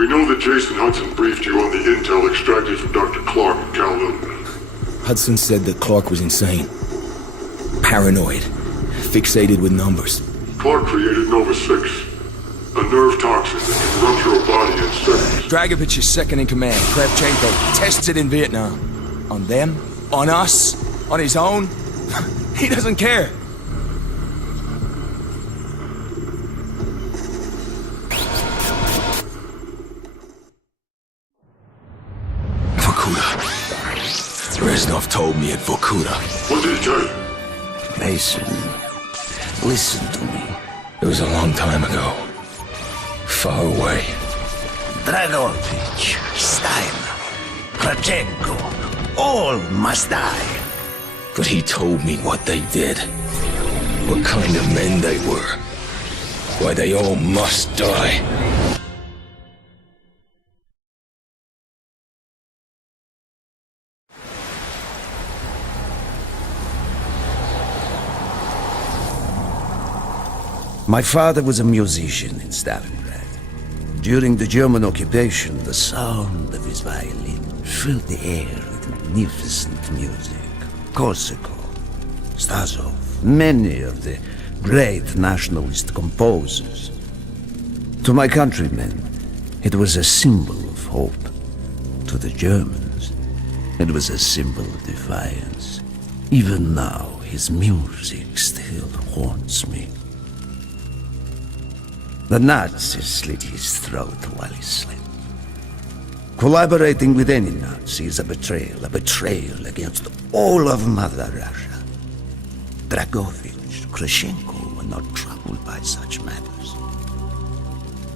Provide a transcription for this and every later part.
We know that Jason Hudson briefed you on the intel extracted from Dr. Clark in Kowloon. Hudson said that Clark was insane. Paranoid. Fixated with numbers. Clark created Nova 6, a nerve toxin that can rupture a body in seconds. Dragovich's second in command, Kravchenko, tests it in Vietnam. On them? On us? On his own? He doesn't care. Vorkuta. Reznov told me at Vorkuta. What did he tell you? Mason, listen to me. It was a long time ago. Far away. Dragovich, Steiner, Kravchenko, all must die. But he told me what they did. What kind of men they were. Why they all must die. My father was a musician in Stalingrad. During the German occupation, the sound of his violin filled the air with magnificent music. Korsakov, Stasov, many of the great nationalist composers. To my countrymen, it was a symbol of hope. To the Germans, it was a symbol of defiance. Even now, his music still haunts me. The Nazis slit his throat while he slept. Collaborating with any Nazi is a betrayal against all of Mother Russia. Dragovich, Kravchenko were not troubled by such matters.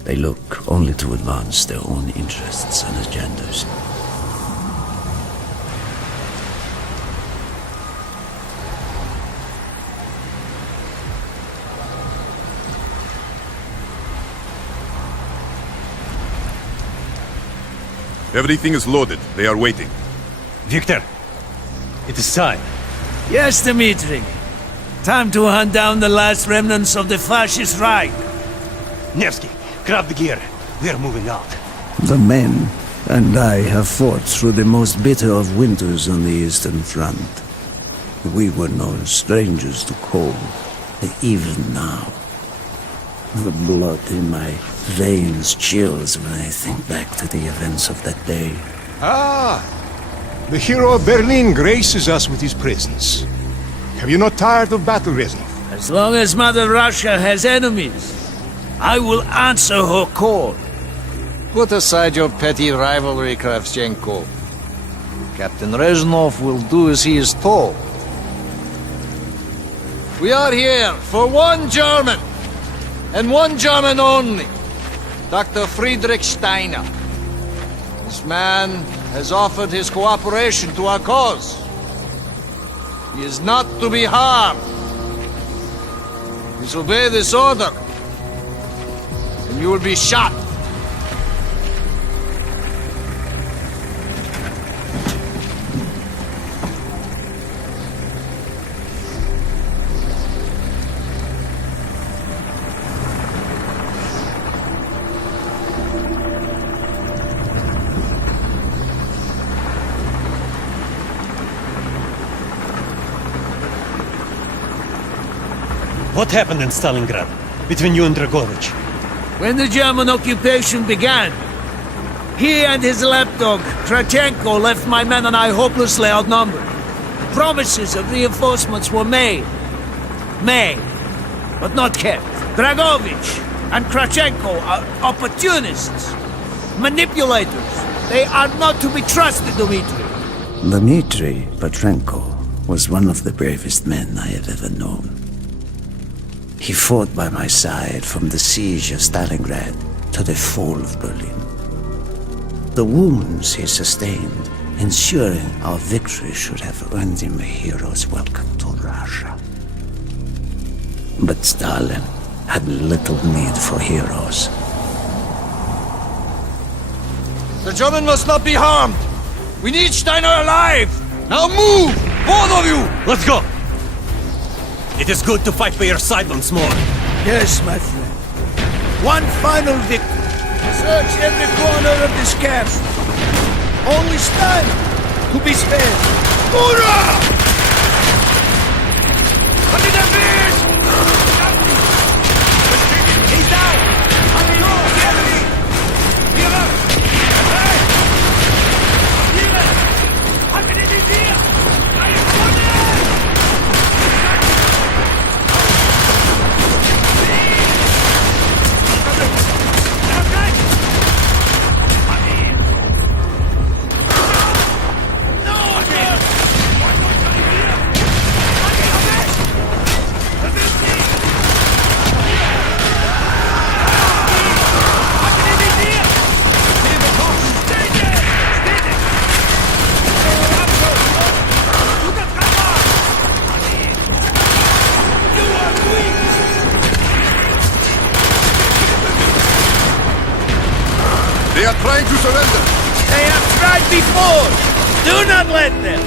They look only to advance their own interests and agendas. Everything is loaded. They are waiting. Victor, it is time. Yes, Dmitri. Time to hunt down the last remnants of the fascist Reich. Nevsky, grab the gear. We are moving out. The men and I have fought through the most bitter of winters on the Eastern Front. We were no strangers to cold, even now. The blood in my veins chills when I think back to the events of that day. Ah! The hero of Berlin graces us with his presence. Have you not tired of battle, Reznov? As long as Mother Russia has enemies, I will answer her call. Put aside your petty rivalry, Kravchenko. Captain Reznov will do as he is told. We are here for one German, and one German only. Dr. Friedrich Steiner. This man has offered his cooperation to our cause. He is not to be harmed. Disobey this order, and you will be shot. What happened in Stalingrad between you and Dragovich? When the German occupation began, he and his lapdog, Kravchenko, left my men and I hopelessly outnumbered. Promises of reinforcements were made, but not kept. Dragovich and Kravchenko are opportunists, manipulators. They are not to be trusted, Dmitri. Dmitri Petrenko was one of the bravest men I have ever known. He fought by my side from the siege of Stalingrad to the fall of Berlin. The wounds he sustained, ensuring our victory, should have earned him a hero's welcome to Russia. But Stalin had little need for heroes. The German must not be harmed. We need Steiner alive. Now move, both of you. Let's go! It is good to fight by your side once more. Yes, my friend. One final victory. Search every corner of this camp. Only Stein to be spared. Hoorah! Under the beers! He's down! On the road, the enemy! Here up! Hey! Here! I'm in the deal! I am coming! They are trying to surrender. They have tried before! Do not let them!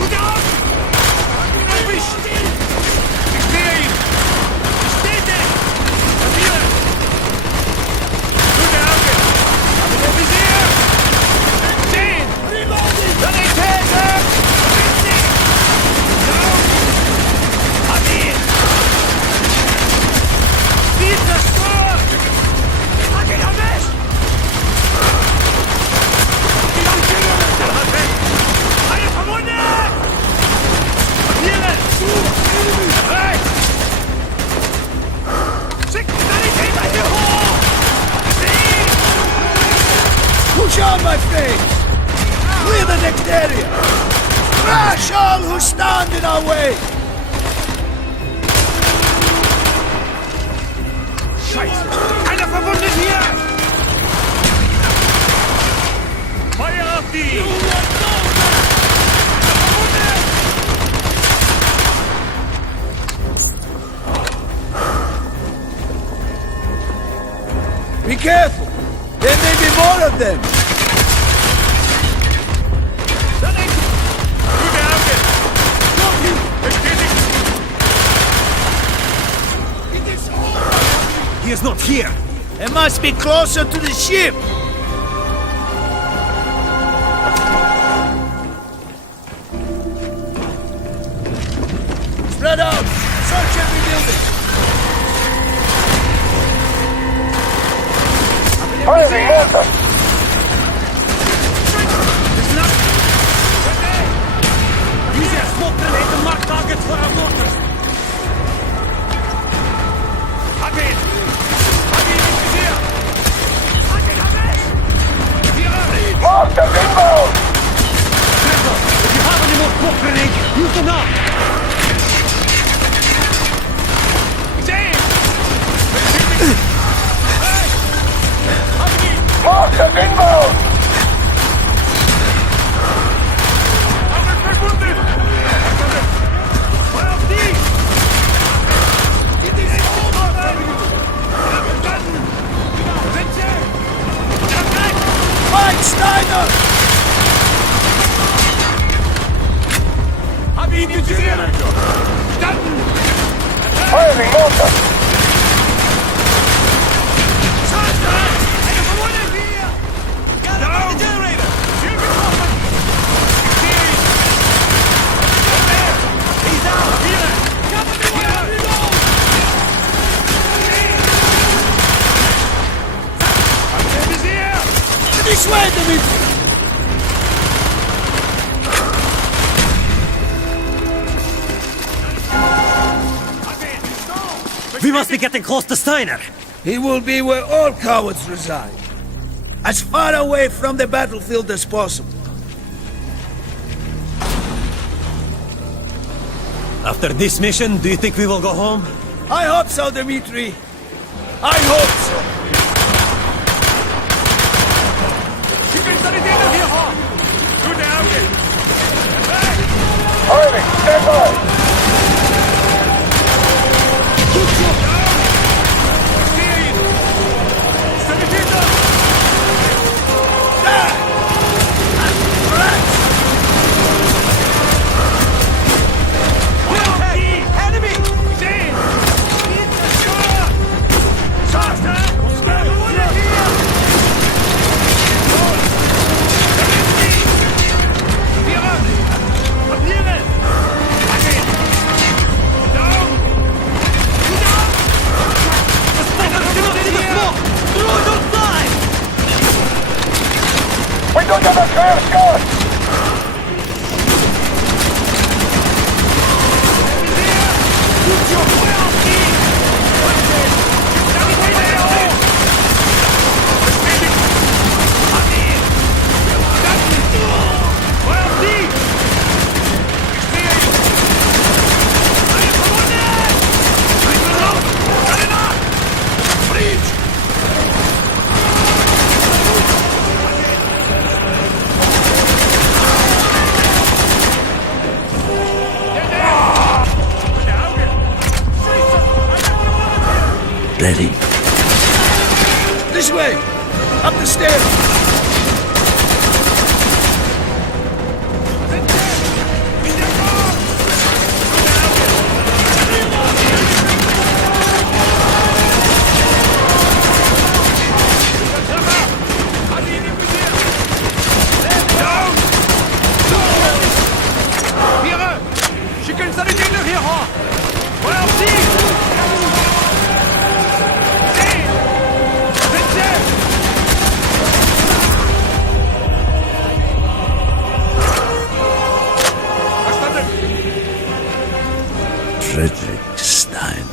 Look out! Stay there! Look out! Offizier! Stehen! Sanitäter! Push on, my friends! Clear the next area! Crash all who stand in our way! Scheiße! Einer verwundet hier! Feuer auf die! Be careful! There may be more of them! He is not here. It must be closer to the ship! Spread out! Search every building! Firing mortar! Listen up. Use your smoke grenade to mark targets for our mortars. Mortar inbound! Trevor, if you have any more smoke grenades, use them now. Mortar inbound! Fight Steiner! Hab ihn gesehen! Firing mortar! Eine verwundet hier! Got him on the generator! He's out! Here! Cover me while I reload! He's here! This way, Dimitri! We must be getting close to Steiner. He will be where all cowards reside. As far away from the battlefield as possible. After this mission, do you think we will go home? I hope so, Dimitri. I hope so. Firing! Stand by! Fire Scott! Ready. This way! Up the stairs! Frederick Stein.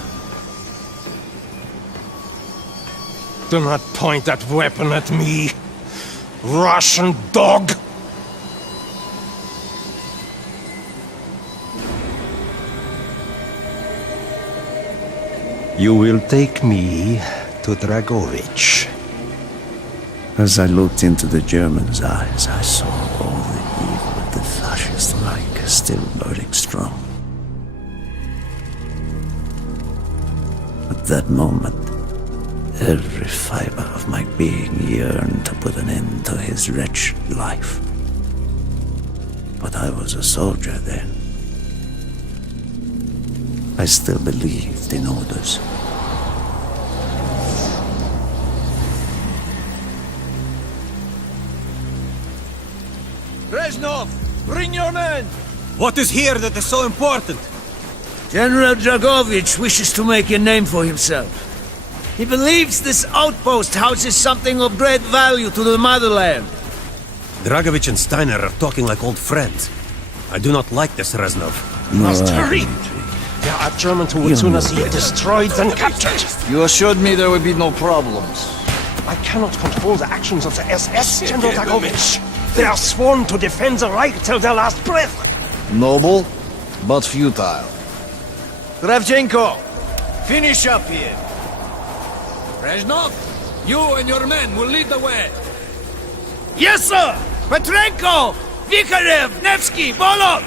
Do not point that weapon at me, Russian dog! You will take me to Dragovich. As I looked into the German's eyes, I saw all the evil of the fascist Reich still burning strong. At that moment, every fiber of my being yearned to put an end to his wretched life. But I was a soldier then. I still believed in orders. Reznov, bring your men! What is here that is so important? General Dragovich wishes to make a name for himself. He believes this outpost houses something of great value to the motherland. Dragovich and Steiner are talking like old friends. I do not like this, Reznov. Must hurry! There are Germans who would sooner see it destroyed than captured. You assured me there would be no problems. I cannot control the actions of the SS, General Dragovich. They are sworn to defend the Reich till their last breath. Noble, but futile. Kravchenko, finish up here. Reznov, you and your men will lead the way. Yes, sir! Petrenko! Vikarev! Nevsky! Volov!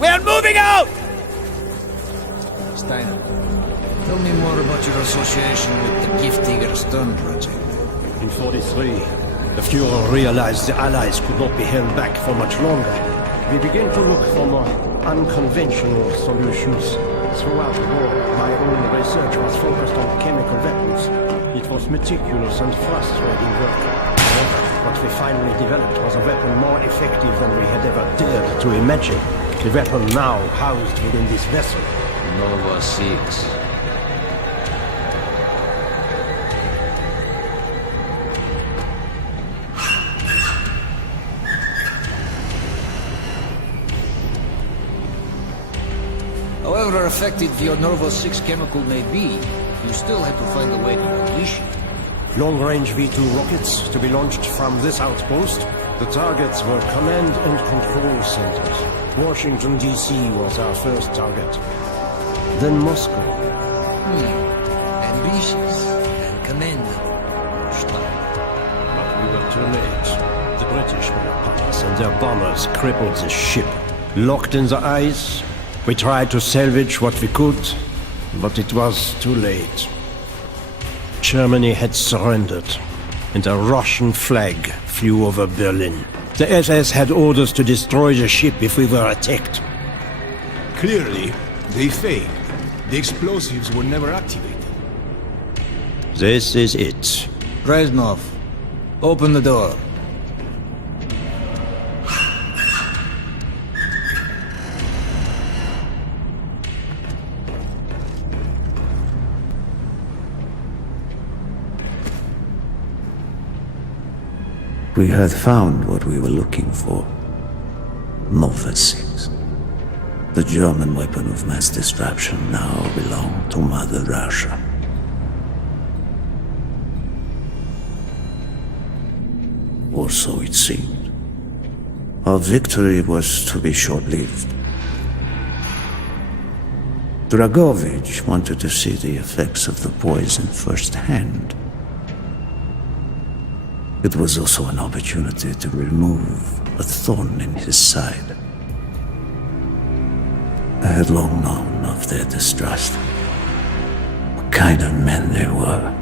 We are moving out! Steiner, tell me more about your association with the Giftiger Stern project. In 43, the Fuhrer realized the Allies could not be held back for much longer. We began to look for more unconventional solutions. Throughout the war, my own research was focused on chemical weapons. It was meticulous and frustrating work. However, what we finally developed was a weapon more effective than we had ever dared to imagine. The weapon now housed within this vessel. Nova 6. However effective your Nova 6 chemical may be, you still had to find a way to unleash it. Long-range V2 rockets to be launched from this outpost. The targets were command and control centers. Washington, D.C. was our first target. Then Moscow. Ambitious and commendable, Steiner. But we were too late. The British were upon us and their bombers crippled the ship. Locked in the ice, we tried to salvage what we could, but it was too late. Germany had surrendered, and a Russian flag flew over Berlin. The SS had orders to destroy the ship if we were attacked. Clearly, they failed. The explosives were never activated. This is it. Reznov, open the door. We had found what we were looking for. Nova 6. The German weapon of mass destruction now belonged to Mother Russia. Or so it seemed. Our victory was to be short-lived. Dragovich wanted to see the effects of the poison firsthand. It was also an opportunity to remove a thorn in his side. I had long known of their distrust, what kind of men they were.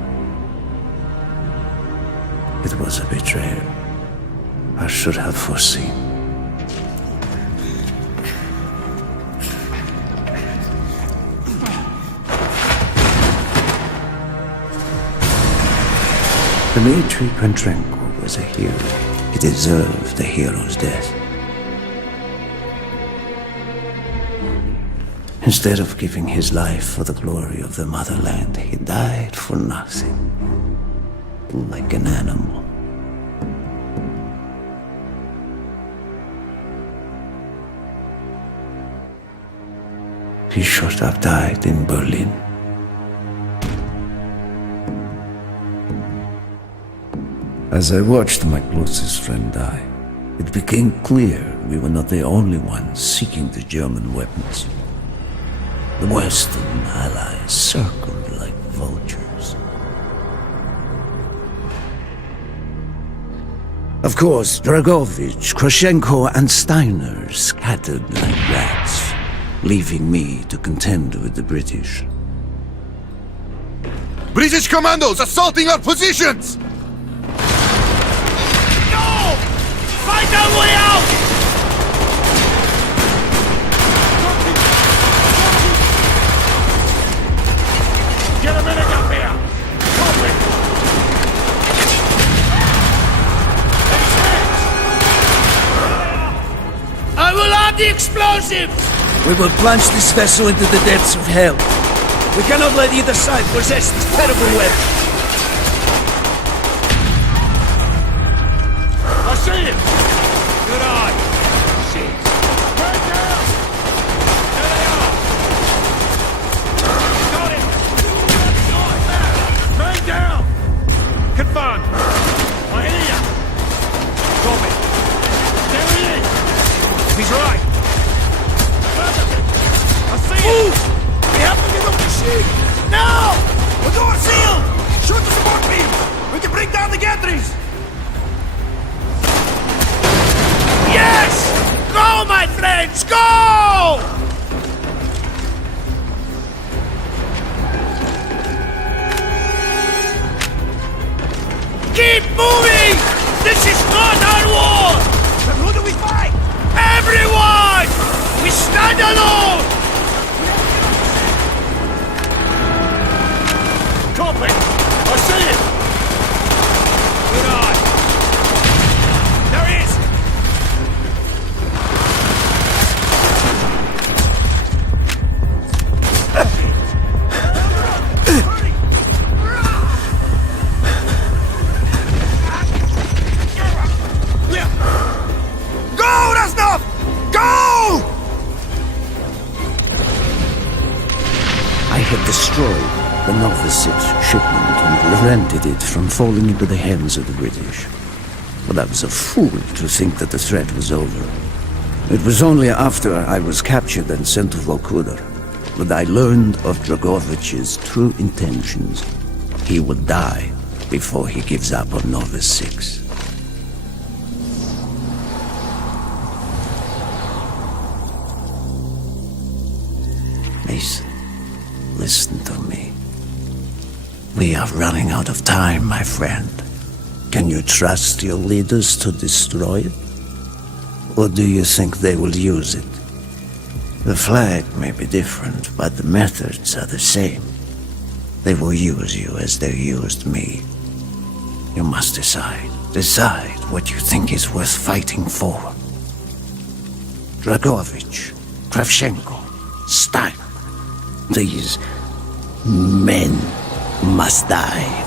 It was a betrayal I should have foreseen. Dmitri Petrenko was a hero. He deserved a hero's death. Instead of giving his life for the glory of the motherland, he died for nothing, like an animal. He should have died in Berlin. As I watched my closest friend die, it became clear we were not the only ones seeking the German weapons. The Western allies circled like vultures. Of course, Dragovich, Krashenko, and Steiner scattered like rats, leaving me to contend with the British. British commandos assaulting our positions! Find our way out! Get a minute up here! Copy! I will arm the explosives! We will plunge this vessel into the depths of hell. We cannot let either side possess this terrible weapon. I see it! Good eye! Shit! Right down! There they are! Got it! Man down! Confirmed! I hear ya! Copy! There he is! He's right! I see him! Move! We have to get up the ship! Now! The door's sealed! Shoot the support beam! We can bring down the gantries! Yes! Go, my friends, go! Keep moving! This is not our war! Then who do we fight? Everyone! We stand alone! Copy! I see it! Good eye! There he is! Destroyed the Nova 6 shipment and prevented it from falling into the hands of the British. But I was a fool to think that the threat was over. It was only after I was captured and sent to Vorkuta that I learned of Dragovich's true intentions. He would die before he gives up on Nova 6. Mason. Listen to me. We are running out of time, my friend. Can you trust your leaders to destroy it? Or do you think they will use it? The flag may be different, but the methods are the same. They will use you as they used me. You must decide. Decide what you think is worth fighting for. Dragovich, Kravchenko, Steiner. These men must die.